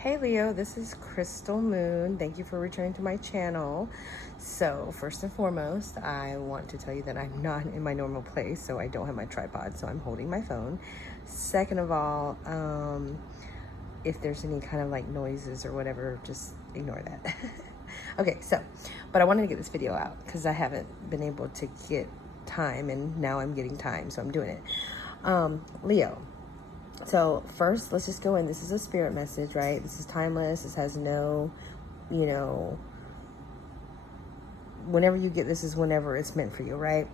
Hey Leo, this is Crystal Moon. Thank you for returning to my channel. So first and foremost, I want to tell you that I'm not in my normal place, so I don't have my tripod, so I'm holding my phone. Second of all, if there's any kind of like noises or whatever, just ignore that. Okay, but I wanted to get this video out because I haven't been able to get time, and now I'm getting time, so I'm doing it. Leo. So first, let's just go in. This is a spirit message, right? This is timeless. This has no, whenever you get this is whenever it's meant for you, right?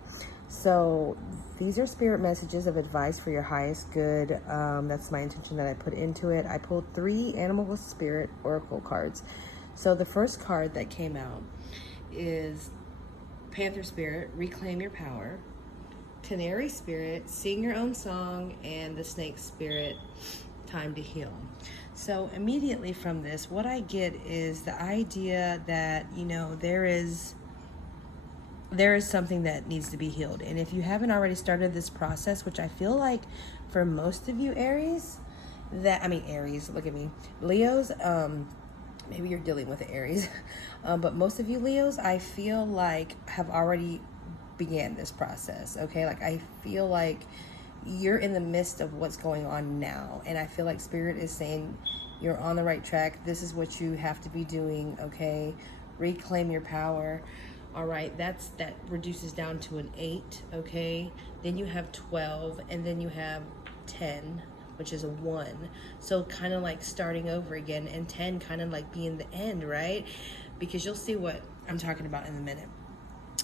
So these are spirit messages of advice for your highest good. That's my intention that I put into it. I pulled 3 animal spirit oracle cards. So the first card that came out is Panther Spirit, Reclaim Your Power. Canary Spirit, Sing Your Own Song, and the Snake Spirit, Time to Heal. So immediately from this, what I get is the idea that, there is something that needs to be healed. And if you haven't already started this process, which I feel like for most of you Aries, Aries, look at me, Leos, maybe you're dealing with the Aries, but most of you Leos, I feel like have already began this process. Okay, like I feel like you're in the midst of what's going on now, and I feel like Spirit is saying you're on the right track. This is what you have to be doing. Okay, reclaim your power. All right, that reduces down to an 8. Okay, then you have 12, and then you have 10, which is a 1. So kind of like starting over again, and 10 kind of like being the end, right? Because you'll see what I'm talking about in a minute.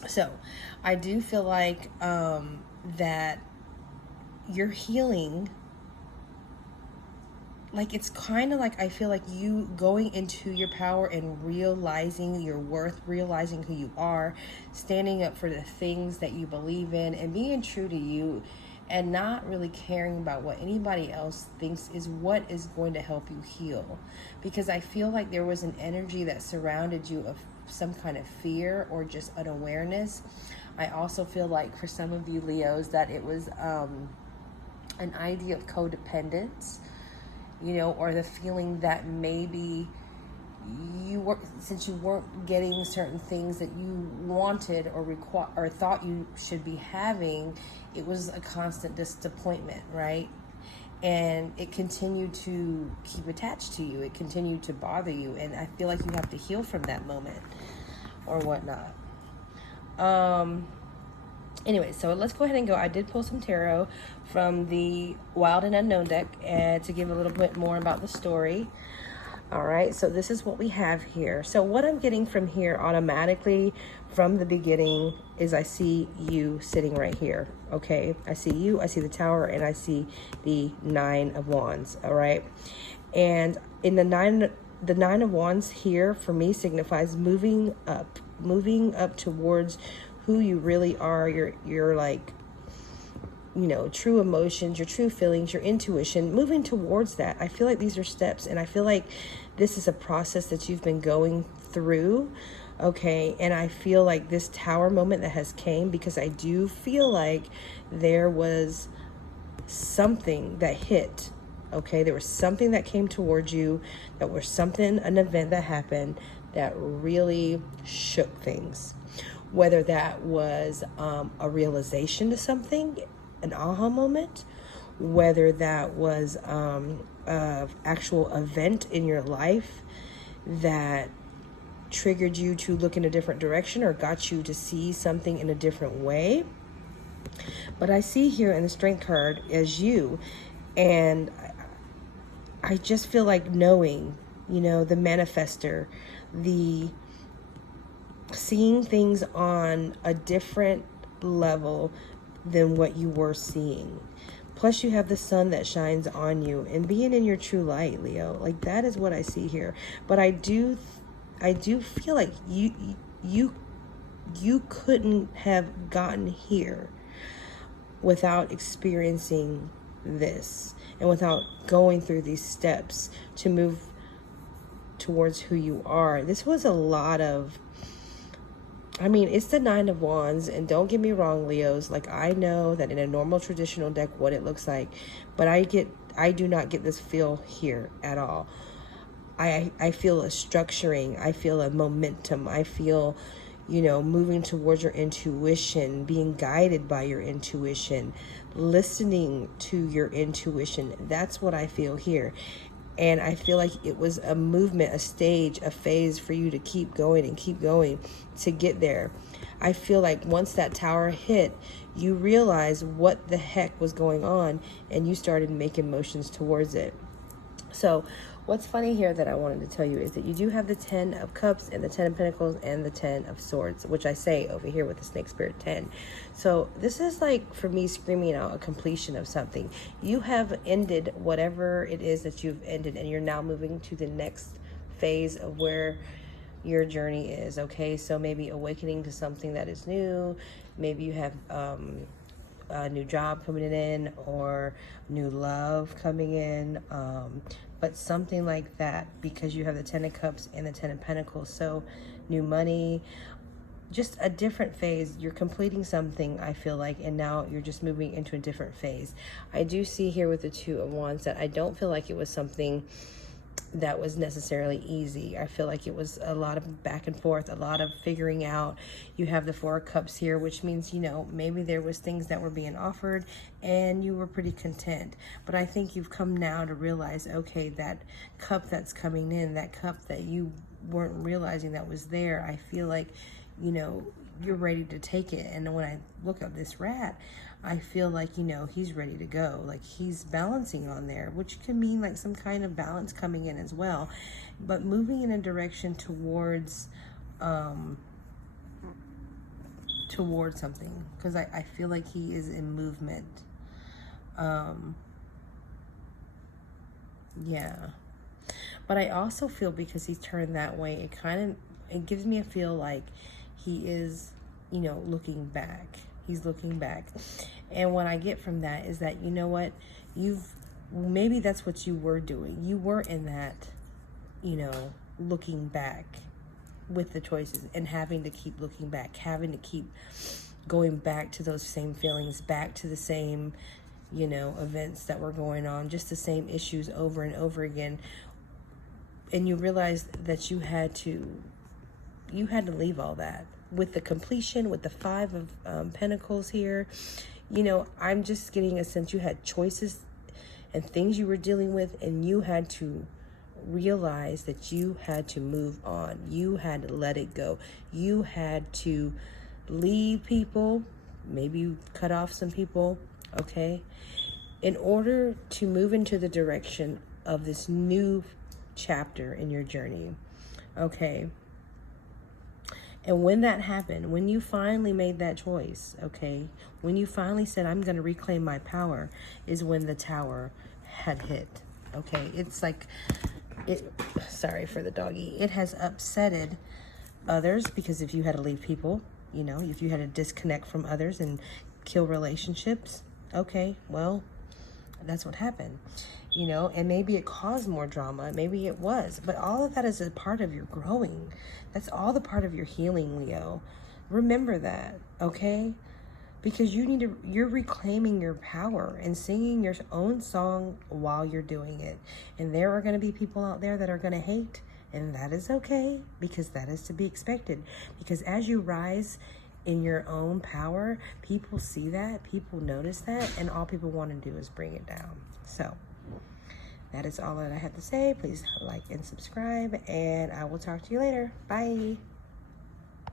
So I do feel like that you're healing. Like it's kind of like I feel like you going into your power and realizing your worth, realizing who you are, standing up for the things that you believe in, and being true to you, and not really caring about what anybody else thinks is what is going to help you heal. Because I feel like there was an energy that surrounded you of some kind of fear or just unawareness. I also feel like for some of you Leos that it was an idea of codependence, or the feeling that maybe since you weren't getting certain things that you wanted or thought you should be having, it was a constant disappointment, right? And it continued to keep attached to you. It continued to bother you. And I feel like you have to heal from that moment or whatnot. Anyway, so let's go ahead and go. I did pull some tarot from the Wild and Unknown deck to give a little bit more about the story. All right, so this is what we have here. So what I'm getting from here automatically from the beginning is I see you sitting right here, okay? I see you, I see the Tower, and I see the 9 of Wands, all right? And in the nine of Wands here for me signifies moving up towards who you really are, your like, true emotions, your true feelings, your intuition, moving towards that. I feel like these are steps, and I feel like this is a process that you've been going through, okay? And I feel like this Tower moment that has came, because I do feel like there was something that hit, okay? There was something that came towards you, an event that happened that really shook things. Whether that was a realization to something, an aha moment, whether that was an actual event in your life that triggered you to look in a different direction or got you to see something in a different way. But I see here in the Strength card as you, and I just feel like knowing, the manifester, the seeing things on a different level than what you were seeing. Plus you have the sun that shines on you and being in your true light, Leo. Like that is what I see here. But I do feel like you couldn't have gotten here without experiencing this and without going through these steps to move towards who you are. This was a lot of, it's the 9 of Wands, and don't get me wrong, Leos, like I know that in a normal traditional deck what it looks like, but I do not get this feel here at all. I feel a structuring. I feel a momentum. I feel, moving towards your intuition, being guided by your intuition, listening to your intuition. That's what I feel here. And I feel like it was a movement, a stage, a phase for you to keep going and keep going to get there. I feel like once that tower hit, you realized what the heck was going on and you started making motions towards it. So what's funny here that I wanted to tell you is that you do have the 10 of Cups and the 10 of Pentacles and the 10 of Swords, which I say over here with the Snake Spirit 10. So this is like, for me, screaming out a completion of something. You have ended whatever it is that you've ended, and you're now moving to the next phase of where your journey is, okay? So maybe awakening to something that is new. Maybe you have a new job coming in, or new love coming in, but something like that, because you have the 10 of Cups and the 10 of Pentacles. So new money, just a different phase. You're completing something, I feel like, and now you're just moving into a different phase. I do see here with the 2 of Wands that I don't feel like it was something that was necessarily easy. I feel like it was a lot of back and forth, a lot of figuring out. You have the 4 of Cups here, which means, maybe there was things that were being offered and you were pretty content. But I think you've come now to realize, okay, that cup that's coming in, that cup that you weren't realizing that was there, I feel like, you're ready to take it. And when I look at this rat, I feel like, he's ready to go. Like, he's balancing on there, which can mean like some kind of balance coming in as well, but moving in a direction towards something, because I feel like he is in movement. Yeah. But I also feel, because he's turned that way, it gives me a feel like he is, looking back. He's looking back. And what I get from that is that, maybe that's what you were doing. You were in that, looking back with the choices, and having to keep looking back, having to keep going back to those same feelings, back to the same, events that were going on, just the same issues over and over again. And you realized that you had to leave all that. With the completion, with the 5 of Pentacles here, I'm just getting a sense you had choices and things you were dealing with, and you had to realize that you had to move on. You had to let it go. You had to leave people, maybe cut off some people, okay, in order to move into the direction of this new chapter in your journey, okay? And when that happened, when you finally made that choice, okay, when you finally said, I'm going to reclaim my power, is when the tower had hit, okay? It's like, sorry for the doggy. It has upsetted others, because if you had to leave people, if you had to disconnect from others and kill relationships, okay, well, that's what happened. And maybe it caused more drama. Maybe it was. But all of that is a part of your growing. That's all the part of your healing, Leo. Remember that, okay? Because you're reclaiming your power and singing your own song while you're doing it. And there are going to be people out there that are going to hate. And that is okay, because that is to be expected. Because as you rise in your own power, people see that, people notice that, and all people want to do is bring it down. So that is all that I have to say. Please like and subscribe, and I will talk to you later. Bye.